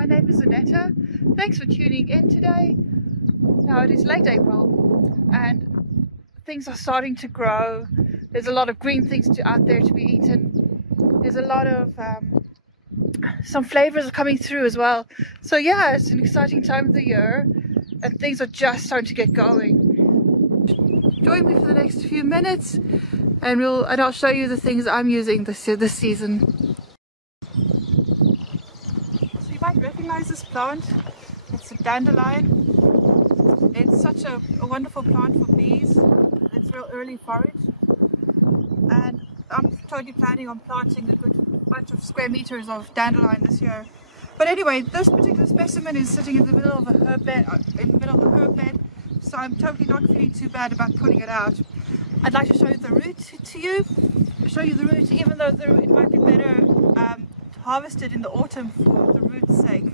my name is Zaneta. Thanks for tuning in today. Now it is late April and things are starting to grow. There's a lot of green things out there to be eaten. There's a lot of some flavors are coming through as well. So yeah, it's an exciting time of the year and things are just starting to get going. Join me for the next few minutes and I'll show you the things I'm using this season. So you might recognize this plant. It's a dandelion. It's such a wonderful plant for bees. It's real early forage, and I'm totally planning on planting a good bunch of square meters of dandelion this year. But anyway, this particular specimen is sitting in the middle of a herb bed, so I'm totally not feeling too bad about putting it out. I'd like to show you the root even though it might be better harvested in the autumn for the root's sake.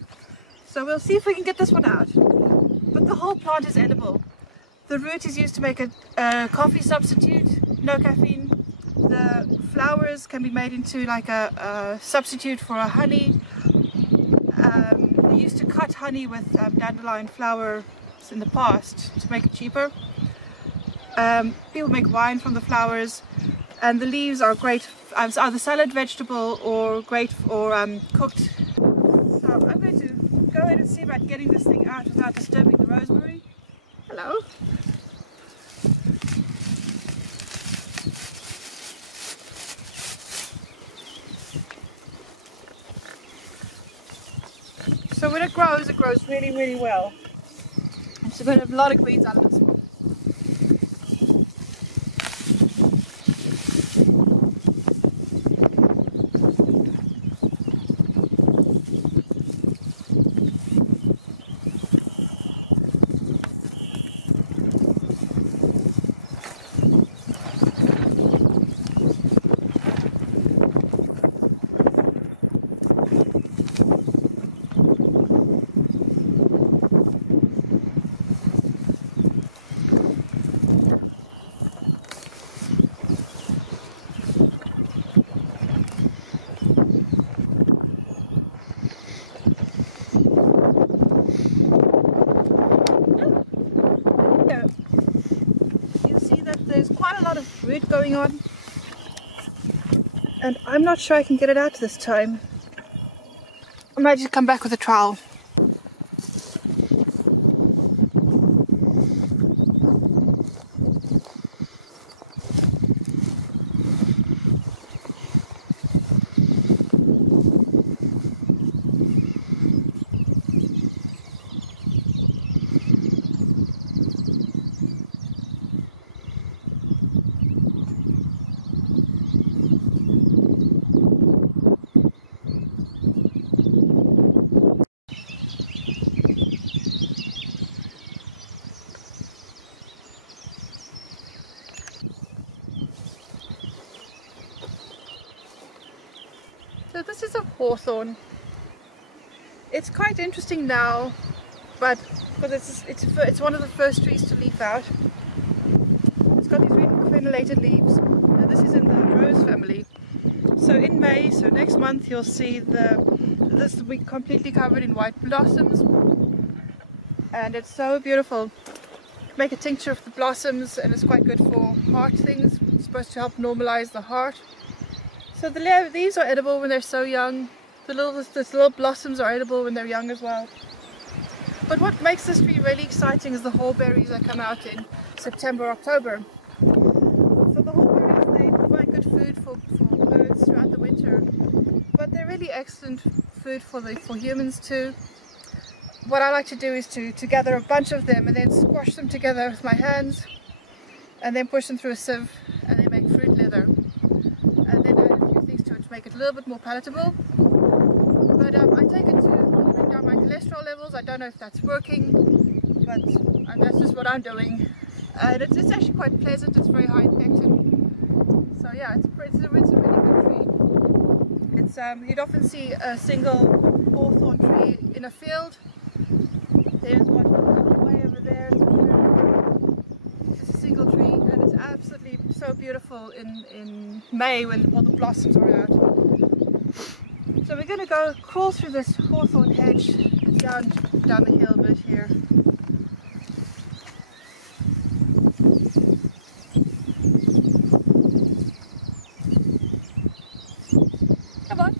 So we'll see if we can get this one out. But the whole plant is edible. The root is used to make a coffee substitute, no caffeine. The flowers can be made into like a substitute for a honey. They used to cut honey with dandelion flowers in the past to make it cheaper. People make wine from the flowers, and the leaves are great as either salad vegetable or great for cooked. So I'm going to go ahead and see about getting this thing out without disturbing the rosemary. Hello. So when it grows really, really well. So we're going to have a lot of greens out of this one. There's quite a lot of root going on, and I'm not sure I can get it out this time. I might just come back with a trowel. So this is a hawthorn. It's quite interesting now, but because it's one of the first trees to leaf out. It's got these really crenellated leaves, and this is in the rose family. So in May, so next month, you'll see this will be completely covered in white blossoms, and it's so beautiful. Make a tincture of the blossoms, and it's quite good for heart things. It's supposed to help normalize the heart. So the leaves are edible when they're so young. The little blossoms are edible when they're young as well. But what makes this tree really exciting is the haw-berries that come out in September, October. So the haw-berries, they provide good food for birds throughout the winter. But they're really excellent food for humans too. What I like to do is to gather a bunch of them and then squash them together with my hands and then push them through a sieve, and they make fruit leather. And then add a few things to it to make it a little bit more palatable. But I take it to bring down my cholesterol levels. I don't know if that's working, but that's just what I'm doing. And it's actually quite pleasant. It's very high in pectin. So yeah, it's a really good tree. It's you'd often see a single hawthorn tree in a field. There's one way over there. It's a single tree, and it's absolutely so beautiful in May when all the blossoms are out. So we're going to go crawl through this hawthorn hedge edge. It's down the hill a bit here. Come on.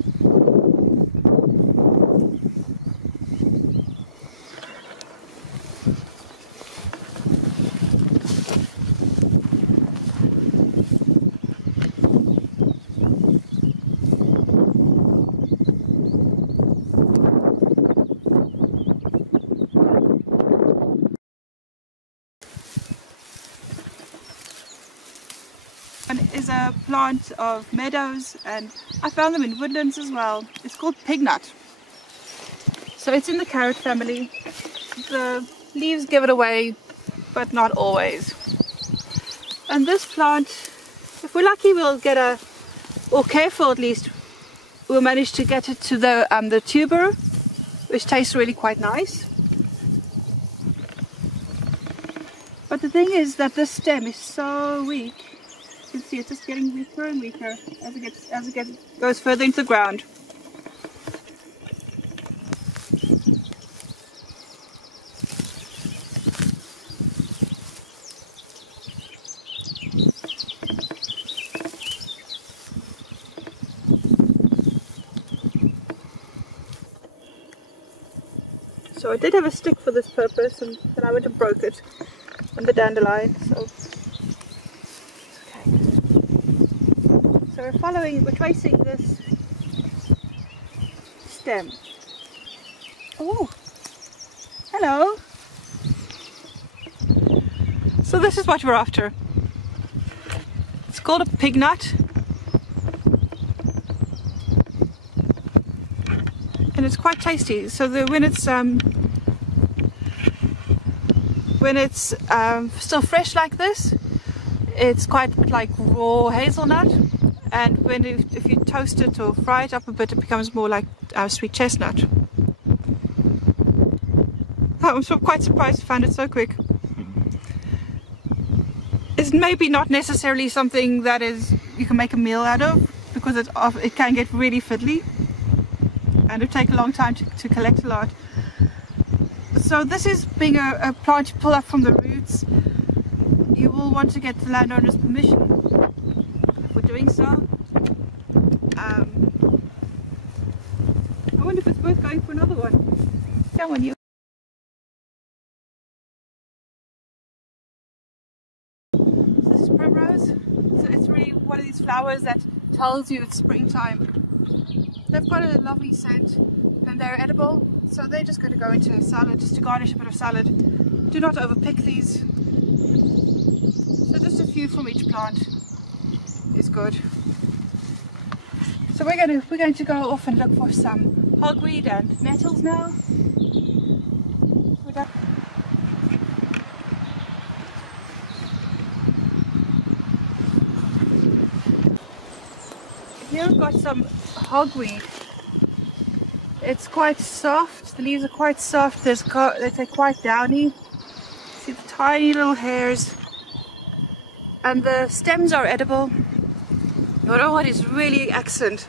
Is a plant of meadows, and I found them in woodlands as well. It's called pignut. So it's in the carrot family. The leaves give it away, but not always. And this plant, if we're lucky, we'll get or careful at least, we'll manage to get it to the tuber, which tastes really quite nice. But the thing is that this stem is so weak. You can see it's just getting weaker and weaker as it goes further into the ground. So I did have a stick for this purpose, and then I went and broke it on the dandelion. So we're tracing this stem. Oh, hello. So this is what we're after. It's called a pignut. And it's quite tasty. So when it's still fresh like this, it's quite like raw hazelnut. And if you toast it or fry it up a bit, it becomes more like sweet chestnut. I'm quite surprised I found it so quick. It's maybe not necessarily something that you can make a meal out of, because it can get really fiddly and it'll take a long time to collect a lot. So this is being a plant you pull up from the roots. You will want to get the landowner's permission for doing so. I wonder if it's worth going for another one. Come on, you. So this is primrose. So it's really one of these flowers that tells you it's springtime. They've got a lovely scent and they're edible. So they're just going to go into a salad, just to garnish a bit of salad. Do not overpick these. So just a few from each plant is good. So we're going to go off and look for some hogweed and nettles now. Here we've got some hogweed. It's quite soft. The leaves are quite soft. They're quite downy. See the tiny little hairs. And the stems are edible. But oh, what is really excellent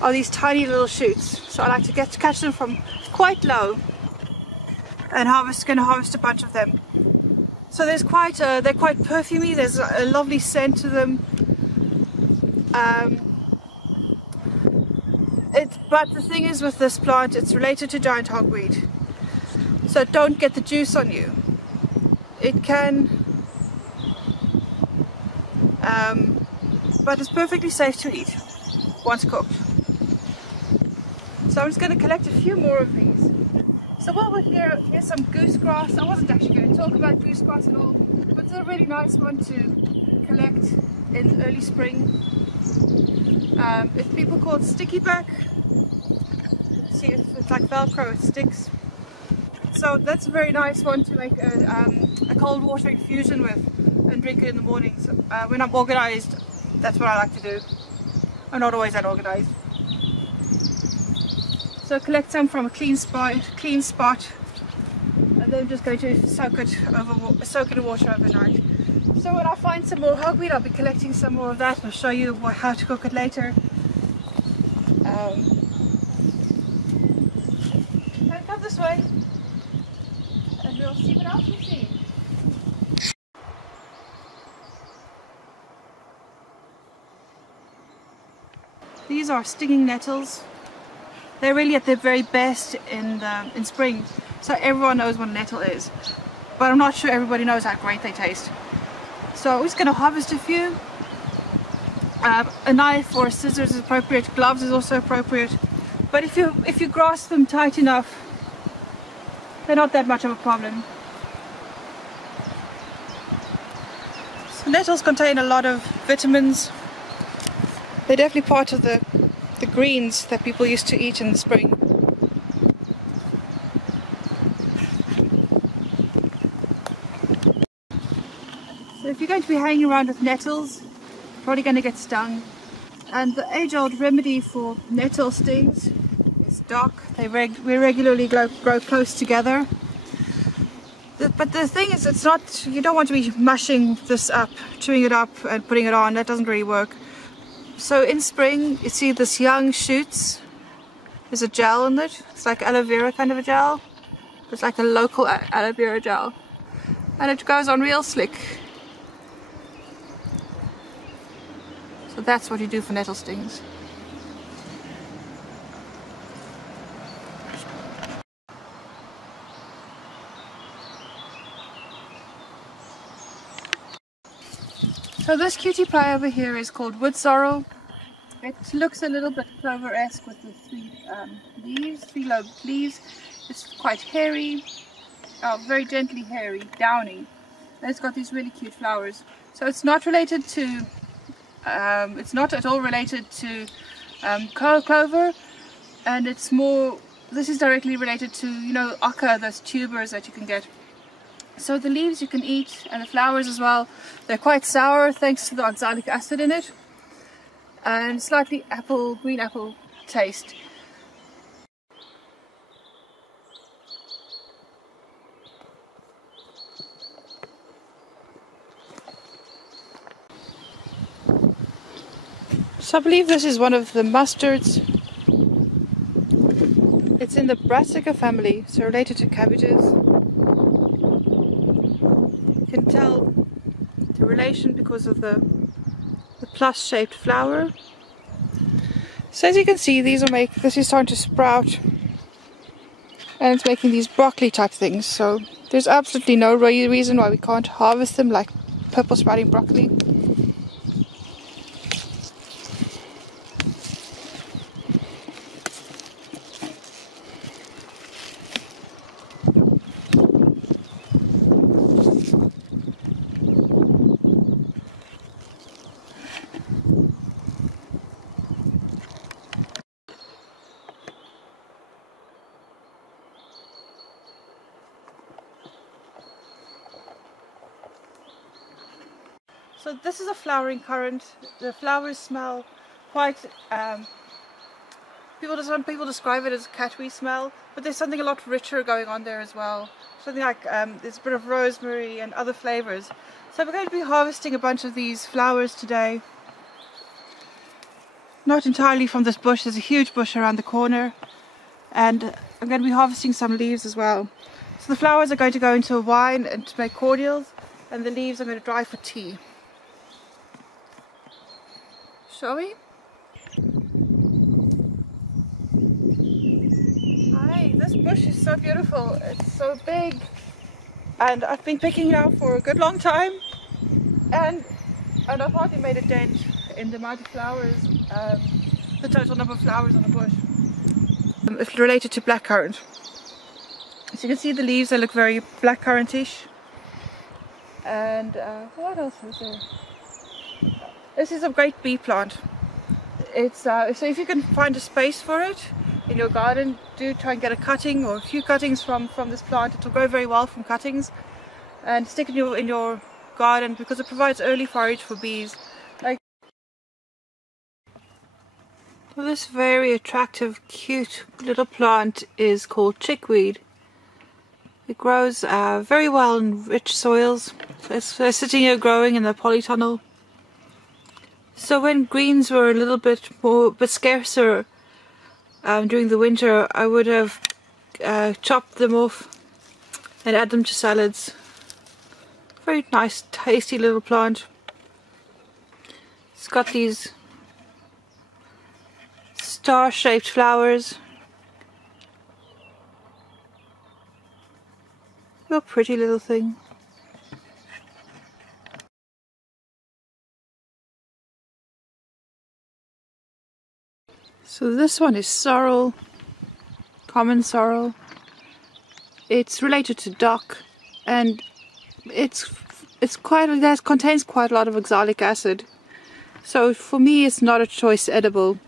are these tiny little shoots. So I like to catch them from quite low and going to harvest a bunch of them. So they're quite perfumey. There's a lovely scent to them. But the thing is with this plant, it's related to giant hogweed. So don't get the juice on you. It can, but it's perfectly safe to eat once cooked. So I'm just going to collect a few more of these. So while we're here, here's some goosegrass. I wasn't actually going to talk about goosegrass at all, but it's a really nice one to collect in early spring. People call it stickyback. See, it's like Velcro, it sticks. So that's a very nice one to make a cold water infusion with and drink it in the mornings. When I'm organized, that's what I like to do. I'm not always that organized. So collect some from a clean spot, and then I'm just going to soak it in water overnight. So when I find some more hogweed, I'll be collecting some more of that. I'll show you how to cook it later. this way and we'll see what else we see. These are stinging nettles. They're really at their very best in spring, so everyone knows what a nettle is. But I'm not sure everybody knows how great they taste. So we're just going to harvest a few. A knife or scissors is appropriate. Gloves is also appropriate. But if you grasp them tight enough, they're not that much of a problem. So nettles contain a lot of vitamins. They're definitely part of the greens that people used to eat in the spring. So if you're going to be hanging around with nettles, you're probably going to get stung. And the age-old remedy for nettle stings is dock. They regularly grow close together. But the thing is, it's not, you don't want to be mushing this up, chewing it up and putting it on. That doesn't really work. So in spring, you see this young shoots. There's a gel in it. It's like aloe vera kind of a gel. It's like a local aloe vera gel. And it goes on real slick. So that's what you do for nettle stings. So this cutie pie over here is called wood sorrel. It looks a little bit clover-esque with the three-lobed leaves. It's quite hairy, very gently hairy, downy. And it's got these really cute flowers. So it's not related to, it's not at all related to clover, and it's more, this is directly related to, you know, oca, those tubers that you can get. So the leaves you can eat, and the flowers as well. They're quite sour thanks to the oxalic acid in it, and slightly green apple taste. So I believe this is one of the mustards. It's in the Brassica family, so related to cabbages. You can tell the relation because of the plus shaped flower. So as you can see, this is starting to sprout, and it's making these broccoli type things. So there's absolutely no reason why we can't harvest them like purple sprouting broccoli. So this is a flowering currant. The flowers smell quite, some people describe it as a catwy smell, but there's something a lot richer going on there as well. Something like, there's a bit of rosemary and other flavours. So we're going to be harvesting a bunch of these flowers today. Not entirely from this bush, there's a huge bush around the corner. And I'm going to be harvesting some leaves as well. So the flowers are going to go into a wine and to make cordials, and the leaves are going to dry for tea. Shall we? Hi, this bush is so beautiful. It's so big, and I've been picking it out for a good long time, and I've hardly made a dent in the amount of flowers, the total number of flowers on the bush. It's related to blackcurrant. As you can see, the leaves, they look very blackcurrantish. And what else is there? This is a great bee plant. It's so if you can find a space for it in your garden, do try and get a cutting or a few cuttings from this plant. It will grow very well from cuttings, and stick it in your garden because it provides early forage for bees. Well, this very attractive, cute little plant is called chickweed. It grows very well in rich soils. So it's sitting here growing in the polytunnel. So when greens were a bit scarcer during the winter, I would have chop them off and add them to salads. Very nice, tasty little plant. It's got these star-shaped flowers. Real pretty little thing. So this one is sorrel, common sorrel. It's related to dock, and it contains quite a lot of oxalic acid. So for me it's not a choice edible.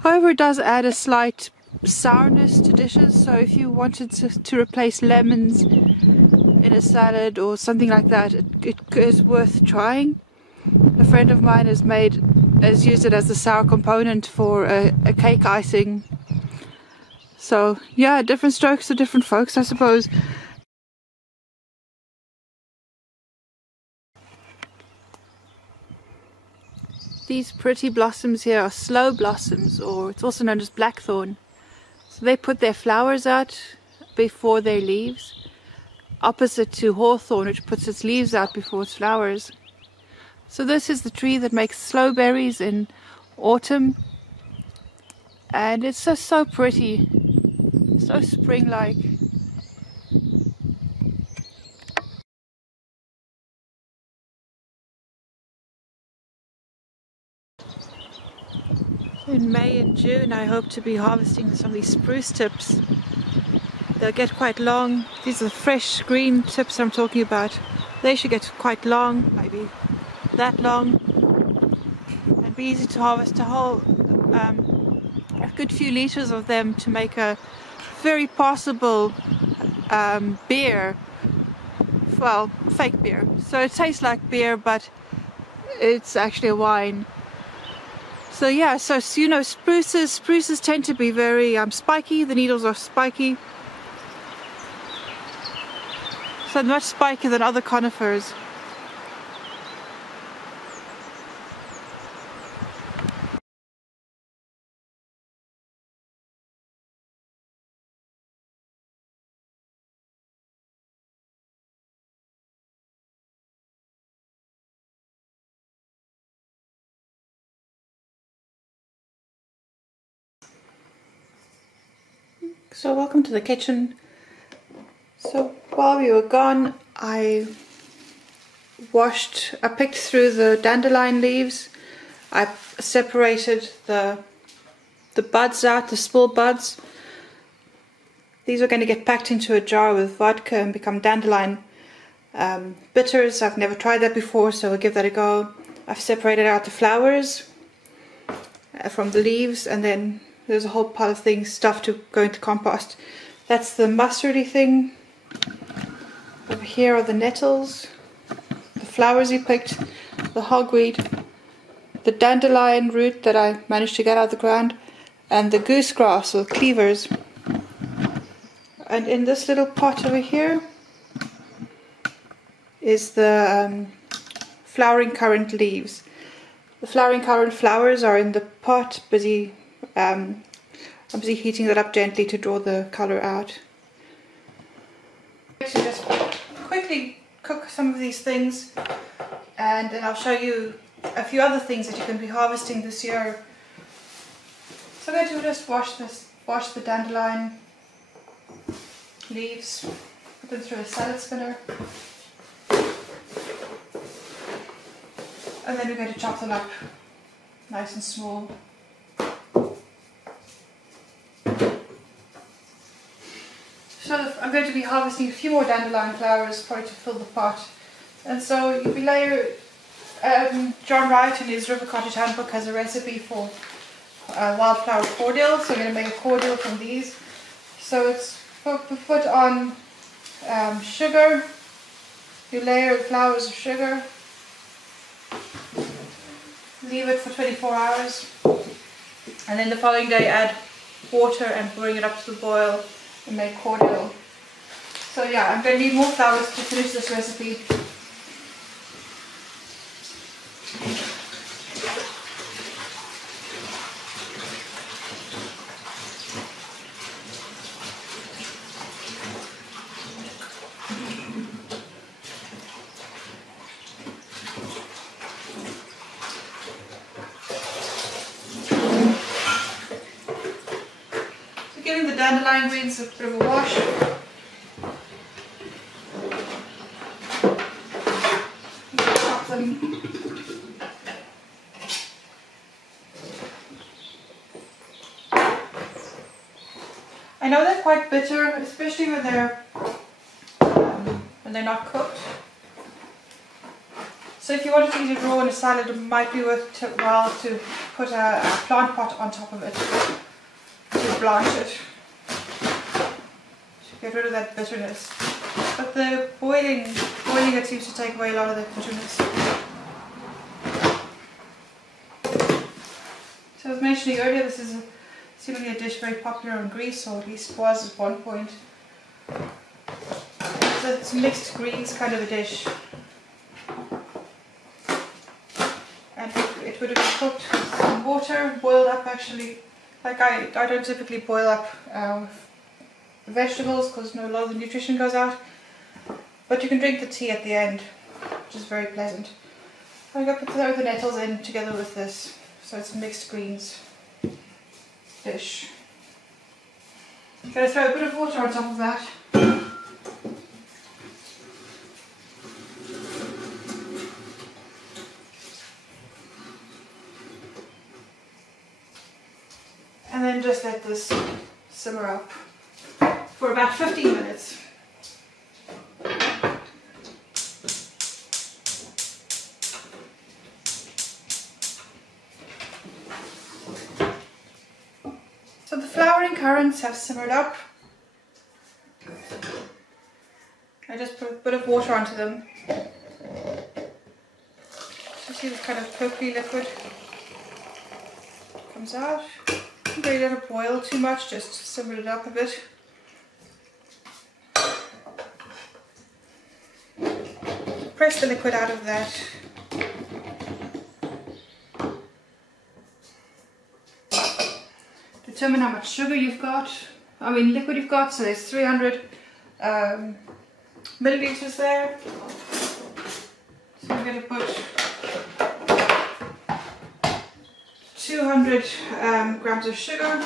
However, it does add a slight sourness to dishes, so if you wanted to replace lemons in a salad or something like that, it is worth trying. A friend of mine has used it as a sour component for a cake icing. So yeah, different strokes for different folks, I suppose. These pretty blossoms here are slow blossoms, or it's also known as blackthorn. So they put their flowers out before their leaves, opposite to hawthorn, which puts its leaves out before its flowers. So this is the tree that makes slow berries in autumn, and it's just so pretty, so spring-like. In May and June I hope to be harvesting some of these spruce tips. They'll get quite long. These are the fresh green tips I'm talking about. They should get quite long, maybe that long, and be easy to harvest. A good few litres of them to make a very possible beer. Well, fake beer. So it tastes like beer, but it's actually a wine. So yeah, so you know, spruces tend to be very spiky. The needles are spiky, so much spikier than other conifers. So welcome to the kitchen. So while we were gone, I picked through the dandelion leaves. I separated the buds out, the small buds. These are going to get packed into a jar with vodka and become dandelion bitters. I've never tried that before, so I'll give that a go. I've separated out the flowers from the leaves, and then there's a whole pile of things, stuff to go into compost. That's the mustardy thing. Over here are the nettles, the flowers you picked, the hogweed, the dandelion root that I managed to get out of the ground, and the goosegrass or cleavers. And in this little pot over here is the flowering currant leaves. The flowering currant flowers are in the pot, I'm busy heating that up gently to draw the colour out. So just quickly cook some of these things, and then I'll show you a few other things that you can be harvesting this year. So I'm going to just wash the dandelion leaves, put them through a salad spinner, and then we're going to chop them up nice and small. So I'm going to be harvesting a few more dandelion flowers probably to fill the pot. And so you layer, John Wright in his River Cottage Handbook has a recipe for wildflower cordial, so I'm going to make a cordial from these. So it's put on sugar, you layer flowers of sugar, leave it for 24 hours, and then the following day add water and bring it up to the boil and make cordial. So yeah, I'm going to need more flowers to finish this recipe. dandelion greens with a bit of a wash. Chop them. I know they're quite bitter, especially when they're not cooked. So if you wanted to eat it raw in a salad, it might be worthwhile to put a plant pot on top of it to blanch it, to get rid of that bitterness. But the boiling it seems to take away a lot of that bitterness. So I was mentioning earlier, this is seemingly a dish very popular in Greece, or at least was at one point. It's a mixed greens kind of a dish. And it would have been cooked with some water, boiled up actually. Like I don't typically boil up vegetables because a lot of the nutrition goes out. But you can drink the tea at the end, which is very pleasant. I'm going to put the nettles in together with this, so it's a mixed greens dish. I'm going to throw a bit of water on top of that. And then just let this simmer up for about 15 minutes. So the flowering currants have simmered up. I just put a bit of water onto them. So see this kind of purpley liquid comes out. Don't really let it boil too much, just simmer it up a bit. Press the liquid out of that. Determine how much sugar you've got, liquid you've got, so there's 300 milliliters there. So I'm going to put 200 grams of sugar.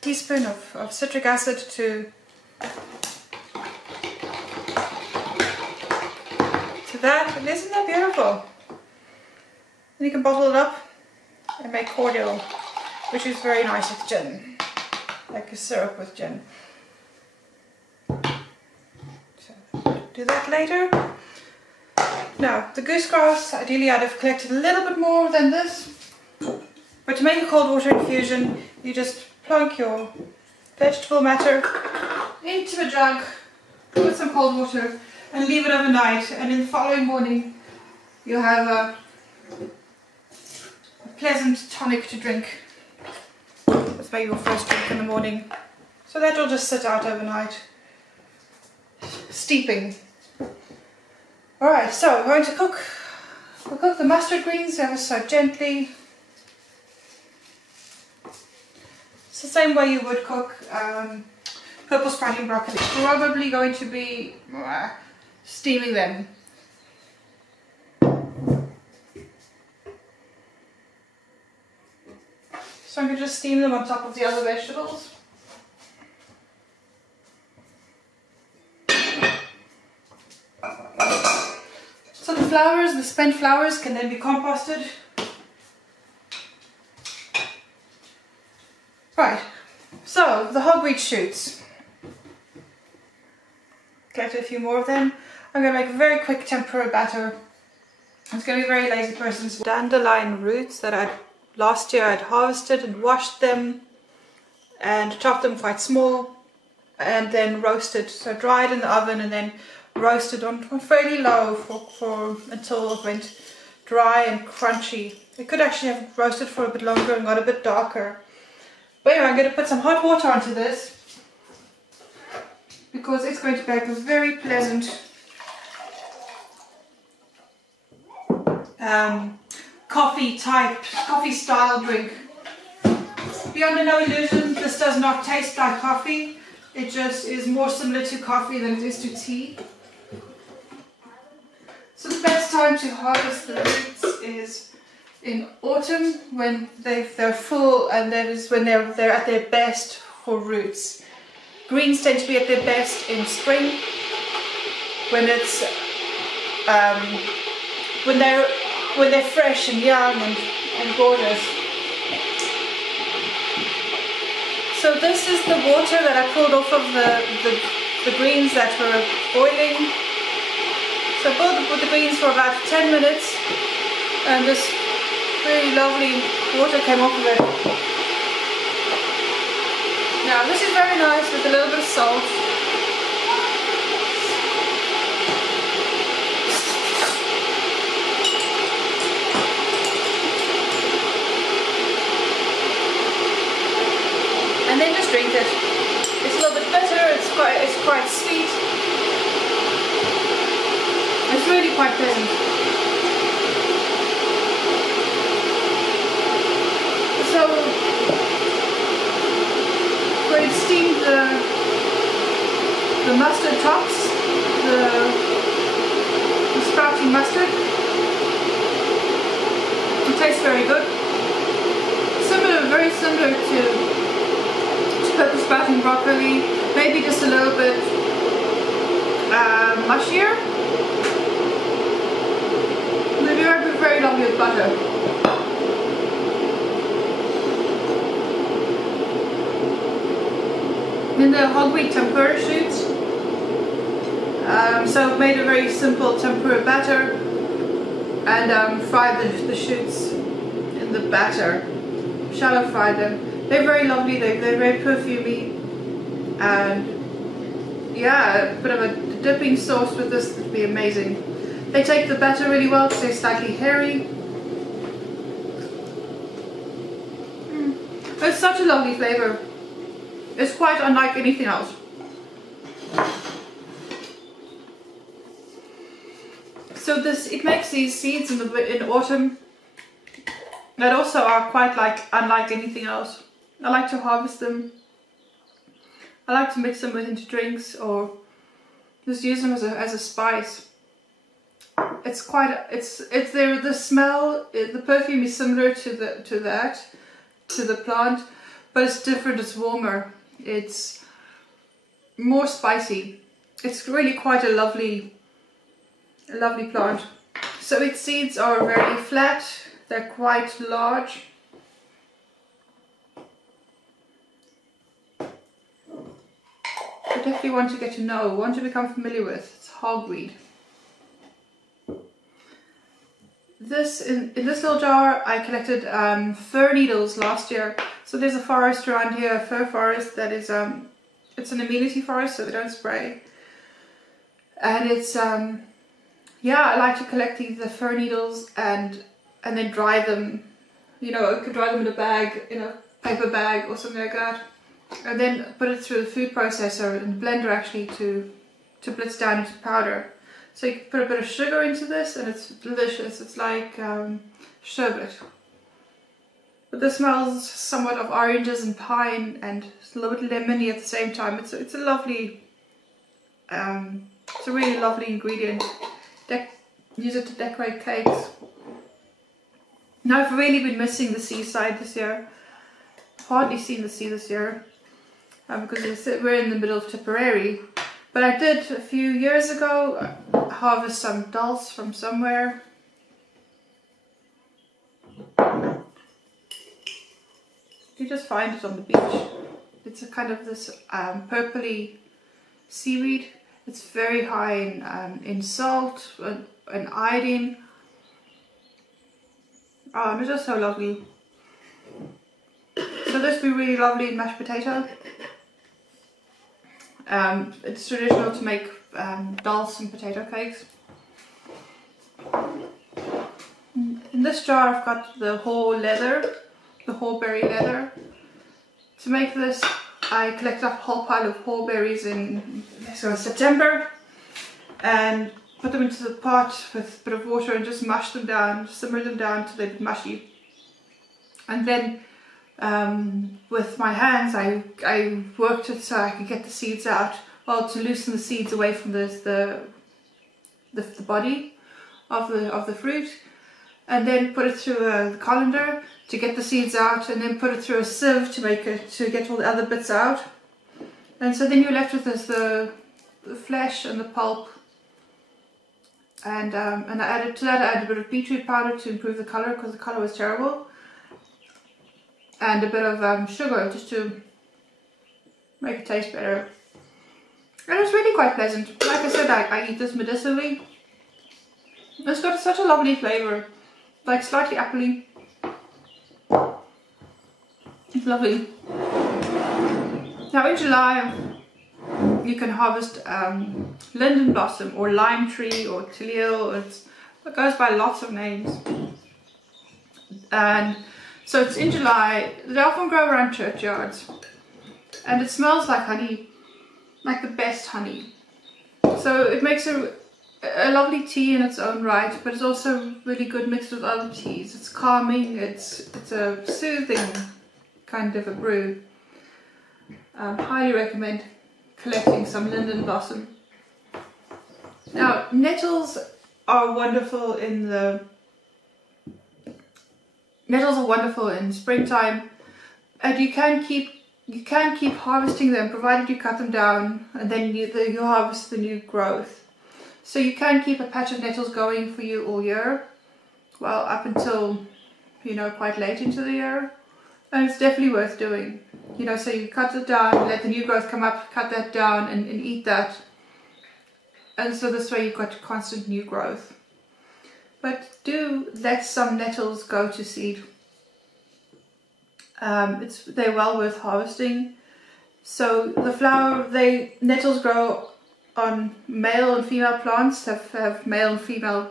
Teaspoon of citric acid to that, and isn't that beautiful? Then you can bottle it up and make cordial, which is very nice with gin, like a syrup with gin. So do that later. Now the goosegrass, ideally I'd have collected a little bit more than this, but to make a cold water infusion you just plunk your vegetable matter into a jug with some cold water and leave it overnight, and in the following morning you'll have a pleasant tonic to drink. That's maybe your first drink in the morning. So that will just sit out overnight, steeping. Alright, so we're going to cook. We'll cook the mustard greens ever so gently. It's the same way you would cook purple sprouting broccoli. Probably going to be steaming them. So I'm going to just steam them on top of the other vegetables. So the flowers, the spent flowers, can then be composted. Right, so the hogweed shoots. Collect a few more of them. I'm going to make a very quick tempura batter. It's going to be very lazy person's dandelion roots that last year I'd harvested and washed them and chopped them quite small and then roasted. So dried in the oven and then roasted on fairly low until it went dry and crunchy. It could actually have roasted for a bit longer and got a bit darker. But anyway, I'm going to put some hot water onto this because it's going to make a very pleasant coffee style drink. Be under no illusion, this does not taste like coffee. It just is more similar to coffee than it is to tea. So the best time to harvest the roots is in autumn when they're full, and that is when they're at their best for roots. Greens tend to be at their best in spring when it's when they're fresh and young and gorgeous. So this is the water that I pulled off of the greens that were boiling. So I boiled the greens for about 10 minutes, and this really lovely water came off of it. Now this is very nice with a little bit of salt. And then just drink it. It's a little bit bitter, it's quite sweet. It's really quite pleasant. So we've steamed the mustard tops, the sprouting mustard. It tastes very good. Very similar to purple sprouting broccoli, maybe just a little bit mushier. Maybe it would be very lovely with butter. Then the hogweed tempura shoots. So I've made a very simple tempura batter and fried the shoots in the batter. Shallow fried them. They're very lovely, they're very perfumey, and yeah, a bit of a dipping sauce with this would be amazing. They take the batter really well because they're slightly hairy. It's such a lovely flavour. It's quite unlike anything else. So it makes these seeds in autumn that also are quite unlike anything else. I like to harvest them. I like to mix them into drinks or just use them as a spice. It's the smell, the perfume is similar to the plant, but it's different. It's warmer. It's more spicy. It's really quite a lovely plant. So its seeds are very flat. They're quite large. I definitely want to get to know, want to become familiar with. It's hogweed. In this little jar I collected fir needles last year. So there's a forest around here, a fir forest that is it's an amenity forest, so they don't spray. And it's yeah, I like to collect the fir needles and then dry them. You know, I could dry them in a bag, in a paper bag or something like that. And then put it through the food processor and blender actually to blitz down into powder. So you can put a bit of sugar into this and it's delicious. It's like sherbet. But this smells somewhat of oranges and pine and it's a little bit lemony at the same time. It's a lovely, it's a really lovely ingredient. Use it to decorate cakes. Now I've really been missing the seaside this year. I've hardly seen the sea this year because we're in the middle of Tipperary. But I did a few years ago harvest some dulse from somewhere. You just find it on the beach. It's a kind of this purpley seaweed. It's very high in salt and iodine. Oh, and it's just so lovely. So this would be really lovely in mashed potato. It's traditional to make dulse and potato cakes. In this jar I've got the haw-berry leather. To make this I collected up a whole pile of haw berries in September, and put them into the pot with a bit of water and just mash them down, simmer them down till they're mushy. And then with my hands I worked it so I could get the seeds out, well, to loosen the seeds away from the body of the fruit, and then put it through a colander to get the seeds out, and then put it through a sieve to get all the other bits out. And so then you're left with the flesh and the pulp. And I added a bit of beetroot powder to improve the colour, because the colour was terrible, and a bit of sugar just to make it taste better. And it's really quite pleasant. Like I said, I eat this medicinally. It's got such a lovely flavour, like slightly appley. It's lovely. Now in July you can harvest linden blossom or lime tree or tiliel. It goes by lots of names. And so it's in July. They often grow around churchyards, and it smells like honey, like the best honey. So it makes a lovely tea in its own right, but it's also really good mixed with other teas. It's calming, it's a soothing kind of a brew. Highly recommend collecting some linden blossom. Now, nettles are wonderful in springtime, and you can keep harvesting them provided you cut them down, and then you harvest the new growth. So you can keep a patch of nettles going for you all year, well, up until, you know, quite late into the year, and it's definitely worth doing. You know, so you cut it down, let the new growth come up, cut that down, and eat that. And so this way you've got constant new growth. But do let some nettles go to seed. They're well worth harvesting. So the nettles grow on male and female plants, have male and female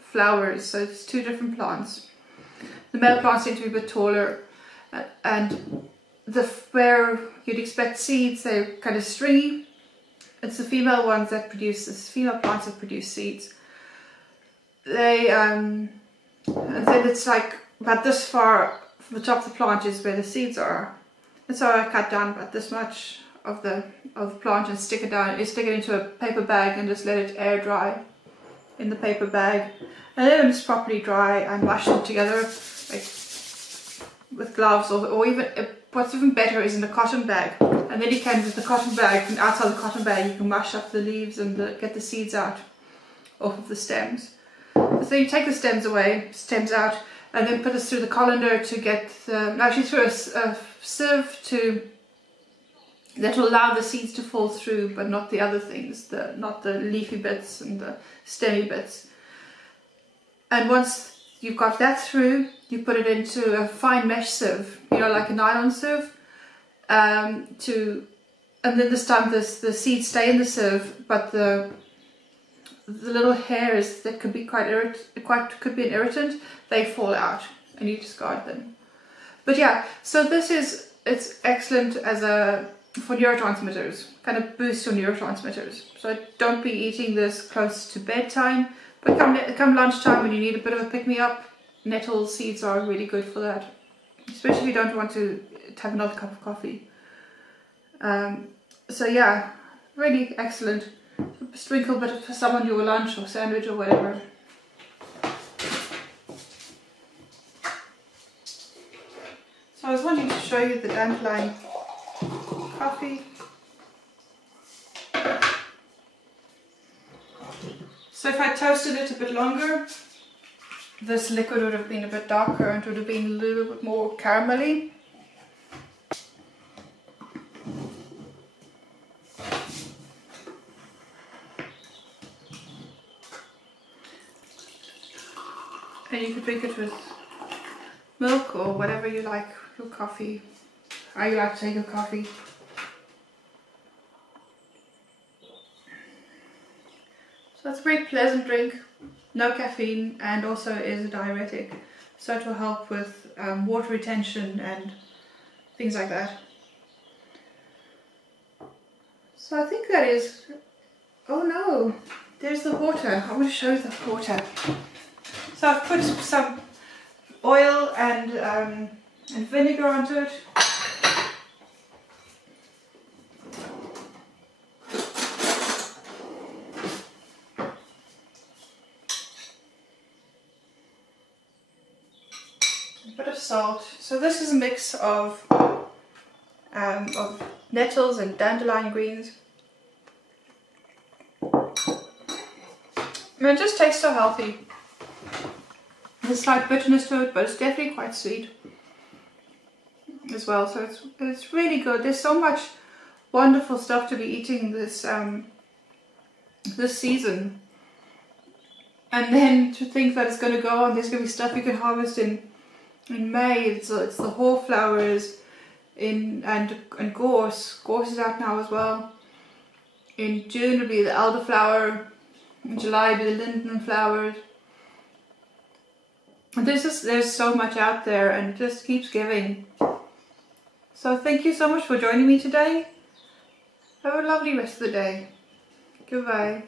flowers, so it's two different plants. The male plants tend to be a bit taller, and where you'd expect seeds, they're kind of stringy. It's the female ones that female plants that produce seeds. And then it's like about this far from the top of the plant is where the seeds are. And so I cut down about this much of the plant and stick it into a paper bag and just let it air dry in the paper bag. And then when it's properly dry, I mash them together like with gloves, or even what's even better is in a cotton bag. And then you can, with the cotton bag, and outside the cotton bag, you can mash up the leaves and get the seeds out off of the stems. So you take the stems out, and then put this through the colander to get actually through a sieve that will allow the seeds to fall through, but not the other things, not the leafy bits and the stemmy bits. And once you've got that through, you put it into a fine mesh sieve, you know, like a nylon sieve, and then this time the seeds stay in the sieve, but the little hairs that could be could be an irritant, they fall out, and you discard them. But yeah, so it's excellent for neurotransmitters, kind of boost your neurotransmitters. So don't be eating this close to bedtime, but come lunchtime when you need a bit of a pick-me-up, nettle seeds are really good for that, especially if you don't want to have another cup of coffee. So yeah, really excellent. Sprinkle a bit for some on your lunch or sandwich or whatever. So I was wanting to show you the dandelion coffee. So if I toasted it a bit longer, this liquid would have been a bit darker and would have been a little bit more caramelly. And you could drink it with milk or whatever you like, your coffee, how you like to take your coffee. So that's a very pleasant drink, no caffeine, and also is a diuretic, so it will help with water retention and things like that. So I think that is, oh no, there's the water. I want to show you the water. So I've put some oil and vinegar onto it. A bit of salt. So this is a mix of nettles and dandelion greens. And it just tastes so healthy. There's a slight bitterness to it, but it's definitely quite sweet as well. So it's really good. There's so much wonderful stuff to be eating this this season. And then to think that it's going to go on, there's going to be stuff you can harvest in May. It's the haw flowers and gorse. Gorse is out now as well. In June it'll be the elderflower. In July it'll be the linden flowers. And there's so much out there, and it just keeps giving. So thank you so much for joining me today. Have a lovely rest of the day. Goodbye.